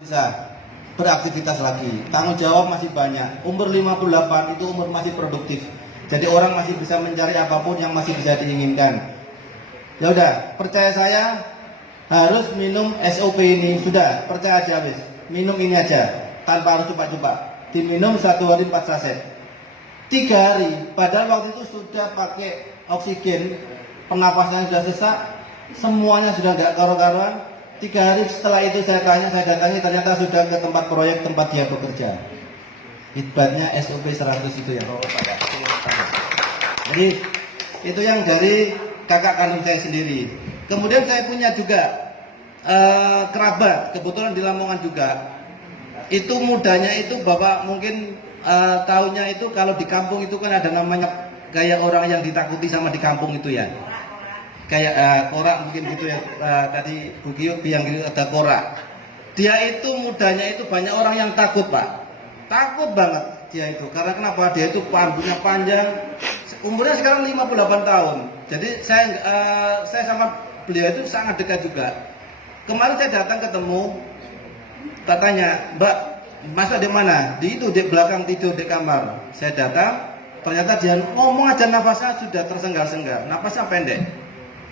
bisa beraktivitas lagi, tanggung jawab masih banyak. Umur 58 itu umur masih produktif, jadi orang masih bisa mencari apapun yang masih bisa diinginkan. Ya udah, percaya saya, harus minum SOP ini. Sudah, percaya aja, habis minum ini aja tanpa harus coba-coba. Diminum 1 hari 4 saset 3 hari, padahal waktu itu sudah pakai oksigen, pernapasannya sudah sesak, semuanya sudah nggak karu-karuan. 3 hari setelah itu saya datangi, ternyata sudah ke tempat proyek tempat dia bekerja. Hebatnya SOP 100 itu ya Bapak. Jadi itu yang dari kakak kandung saya sendiri. Kemudian saya punya juga kerabat, kebetulan di Lamongan juga. Itu mudanya itu Bapak mungkin tahunya itu kalau di kampung itu kan ada namanya kayak orang yang ditakuti sama di kampung itu ya. Kayak korak mungkin gitu ya, tadi Bu Gio bilang gitu ada korak. Dia itu mudanya itu banyak orang yang takut Pak, takut banget dia itu. Karena kenapa? Dia itu rambutnya panjang, umurnya sekarang 58 tahun. Jadi saya sama beliau itu sangat dekat juga. Kemarin saya datang ketemu, tak tanya, Mbak, Mas di mana? Di itu di belakang tidur di kamar. Saya datang, ternyata dia ngomong aja nafasnya sudah tersengal-sengal, nafasnya pendek.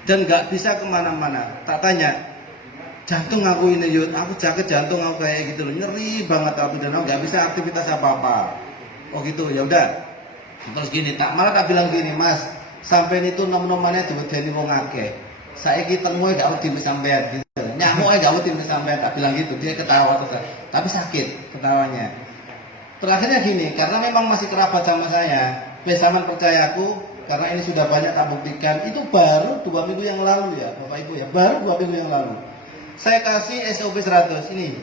Dan nggak bisa kemana-mana. Tak tanya, jantung aku ini Yud, aku sakit jantung aku kayak gitu loh, nyeri banget aku dan aku nggak bisa aktivitas apa-apa. Oh gitu, ya udah. Terus gini, malah tak bilang gini, Mas, sampai itu nom-nomannya diwedeni wong akeh. Saiki temu gak wedi sampean gitu. Nyamuk gak wedi sampean, tak bilang gitu. Dia ketawa terus, tapi sakit ketawanya. Terakhirnya gini, karena memang masih kerabat sama saya, besaman percaya aku. Karena ini sudah banyak tak buktikan, itu baru 2 minggu yang lalu ya Bapak Ibu ya, baru 2 minggu yang lalu. Saya kasih SOP 100 ini.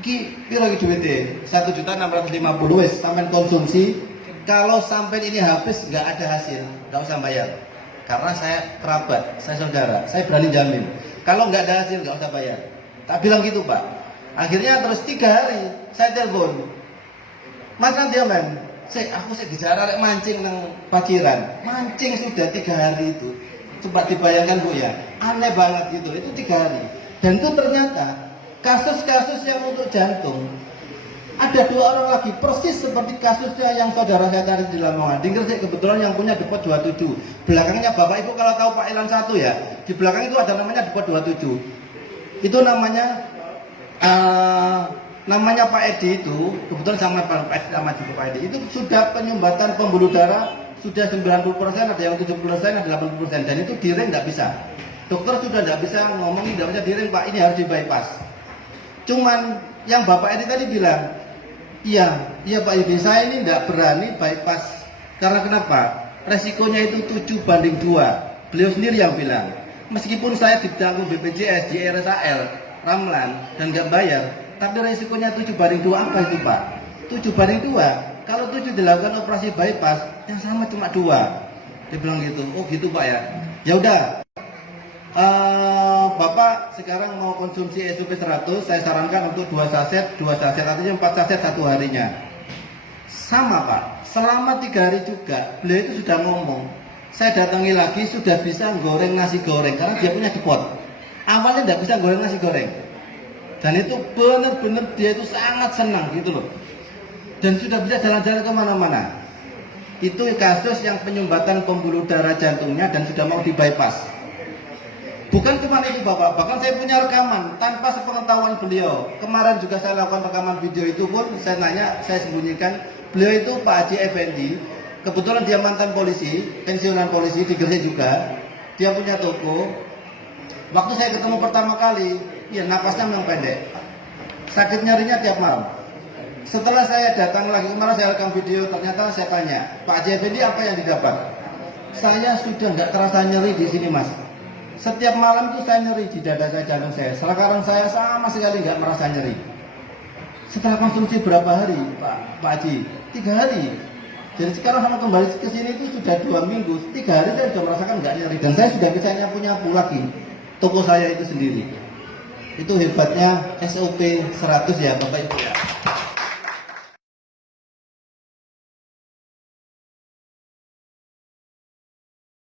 Iki piro iki duitnya? 1.650.000 wes sampai konsumsi. Kalau sampai ini habis nggak ada hasil, nggak usah bayar. Karena saya kerabat, saya saudara, saya berani jamin. Kalau nggak ada hasil nggak usah bayar. Tak bilang gitu Pak. Akhirnya terus 3 hari saya telepon, Mas nanti men. Aku bicara mancing nang paciran, mancing sudah 3 hari itu. Coba dibayangkan Bu ya, aneh banget gitu. Itu 3 hari. Dan itu ternyata kasus-kasus yang untuk jantung ada 2 orang lagi persis seperti kasusnya yang saudara saya tadi di Lamongan. Di Gresik kebetulan yang punya depot 27. Belakangnya Bapak Ibu kalau tahu Pak Ilan 1 ya, di belakang itu ada namanya depot 27. Itu namanya Pak Edi itu, kebetulan sama Pak Edi sama juga Pak Edi, itu sudah penyumbatan pembuluh darah sudah 90%, ada yang 70%, ada 80%, dan itu diring nggak bisa. Dokter sudah nggak bisa ngomongin, nggak bisa diring Pak, ini harus di bypass. Cuman yang Bapak Edi tadi bilang, iya Pak Edi, saya ini nggak berani bypass. Karena kenapa? Resikonya itu 7/2. Beliau sendiri yang bilang, meskipun saya ditanggung BPJS, di RSAL, Ramlan, dan nggak bayar, tapi resikonya 7/2 apa itu Pak? 7/2, kalau 7 dilakukan operasi bypass, yang sama cuma 2. Dia bilang gitu, oh gitu Pak ya. Ya udah, Bapak sekarang mau konsumsi SOP 100, saya sarankan untuk 2 saset artinya 4 saset 1 harinya. Sama Pak, selama 3 hari juga, beliau itu sudah ngomong, saya datangi lagi sudah bisa goreng nasi goreng, karena dia punya depot. Awalnya tidak bisa goreng nasi goreng. Dan itu benar-benar dia itu sangat senang gitu loh. Dan sudah bisa jalan-jalan kemana-mana. Itu kasus yang penyumbatan pembuluh darah jantungnya dan sudah mau di bypass. Bukan cuma itu Bapak, bahkan saya punya rekaman tanpa sepengetahuan beliau. Kemarin juga saya lakukan rekaman video itu pun saya nanya, saya sembunyikan. Beliau itu Pak Haji Effendi, kebetulan dia mantan polisi, pensiunan polisi di Gresik juga. Dia punya toko. Waktu saya ketemu pertama kali, ya napasnya memang pendek, sakit nyerinya tiap malam. Setelah saya datang lagi kemarin, saya rekam video, ternyata saya tanya, Pak Haji Effendi apa yang didapat? Saya sudah nggak terasa nyeri di sini Mas. Setiap malam tuh saya nyeri di dada saya, jantung saya. Sekarang saya sama sekali nggak merasa nyeri. Setelah konsumsi berapa hari Pak Haji? 3 hari. Jadi sekarang sama kembali ke sini itu sudah 2 minggu. 3 hari saya sudah merasakan nggak nyeri dan saya sudah bisa nyapu-nyapu lagi toko saya itu sendiri. Itu hebatnya SOP 100 ya Bapak Ibu ya.